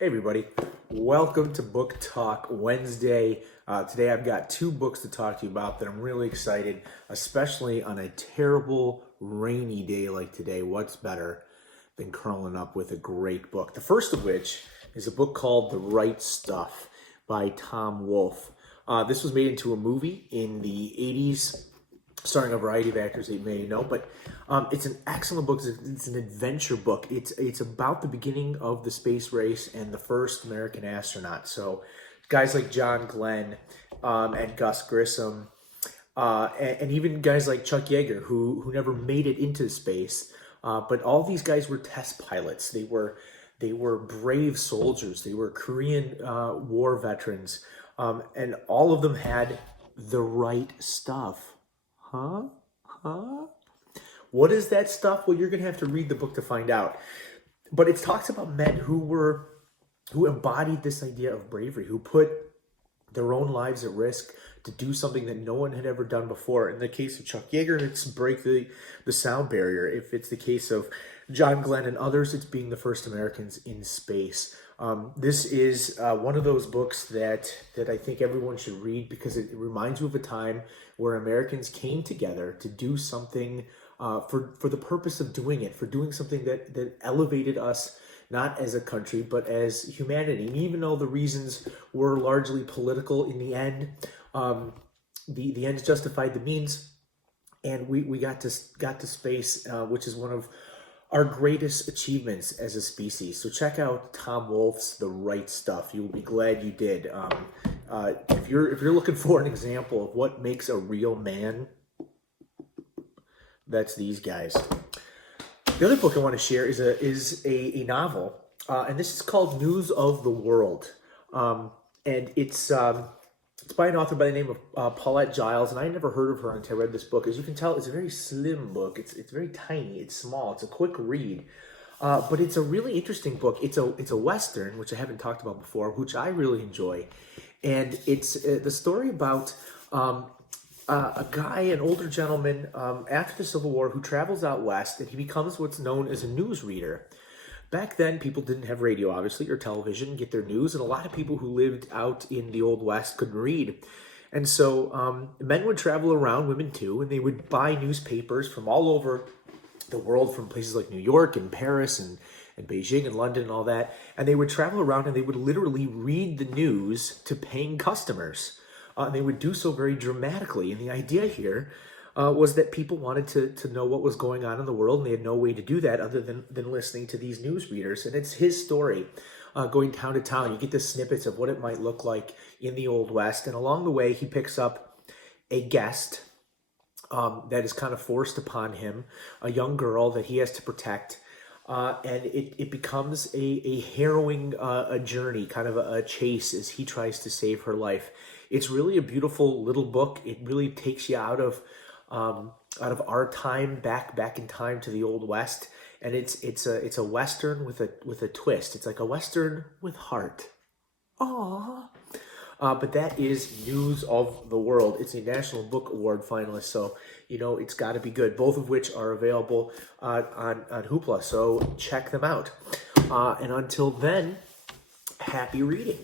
Hey everybody, welcome to Book Talk Wednesday. Today I've got two books to talk to you about that I'm really excited, especially on a terrible rainy day like today. What's better than curling up with a great book? The first of which is a book called The Right Stuff by Tom Wolfe. This was made into a movie in the 80s, starring a variety of actors that you may know, but it's an excellent book. It's an adventure book. It's about the beginning of the space race and the first American astronaut. So guys like John Glenn and Gus Grissom, and even guys like Chuck Yeager, who never made it into space, but all these guys were test pilots. They were brave soldiers. They were Korean War veterans, and all of them had the right stuff. Huh? What is that stuff? Well, you're going to have to read the book to find out. But it talks about men who embodied this idea of bravery, who put their own lives at risk to do something that no one had ever done before. In the case of Chuck Yeager, it's break the sound barrier. If it's the case of John Glenn and others, it's being the first Americans in space. This is one of those books that I think everyone should read because it reminds you of a time where Americans came together to do something for the purpose of doing it, for doing something that elevated us, not as a country, but as humanity. And even though the reasons were largely political in the end, the ends justified the means, and we got to space, which is one of our greatest achievements as a species. So check out Tom Wolfe's The Right Stuff. You will be glad you did. If you're looking for an example of what makes a real man, that's these guys. The other book I want to share is a novel, and this is called News of the World, and it's by an author by the name of Paulette Giles, and I never heard of her until I read this book. As you can tell, it's a very slim book. It's very tiny. It's small. It's a quick read, but it's a really interesting book. It's a Western, which I haven't talked about before, which I really enjoy, and it's the story about a guy, an older gentleman, after the Civil War who travels out west, and he becomes what's known as a newsreader. Back then, people didn't have radio, obviously, or television, get their news, and a lot of people who lived out in the Old West couldn't read. And so men would travel around, women too, and they would buy newspapers from all over the world, from places like New York and Paris and Beijing and London and all that, and they would travel around and they would literally read the news to paying customers. And they would do so very dramatically. And the idea here was that people wanted to know what was going on in the world, and they had no way to do that other than listening to these news readers. And it's his story going town to town. You get the snippets of what it might look like in the Old West. And along the way, he picks up a guest that is kind of forced upon him, a young girl that he has to protect. And it becomes a harrowing a journey, kind of a chase as he tries to save her life. It's really a beautiful little book. It really takes you out of our time, back in time to the Old West, and it's a Western with a twist. It's like a Western with heart. Aww. But that is News of the World. It's a National Book Award finalist, so it's got to be good. Both of which are available on Hoopla, so check them out. And until then, happy reading.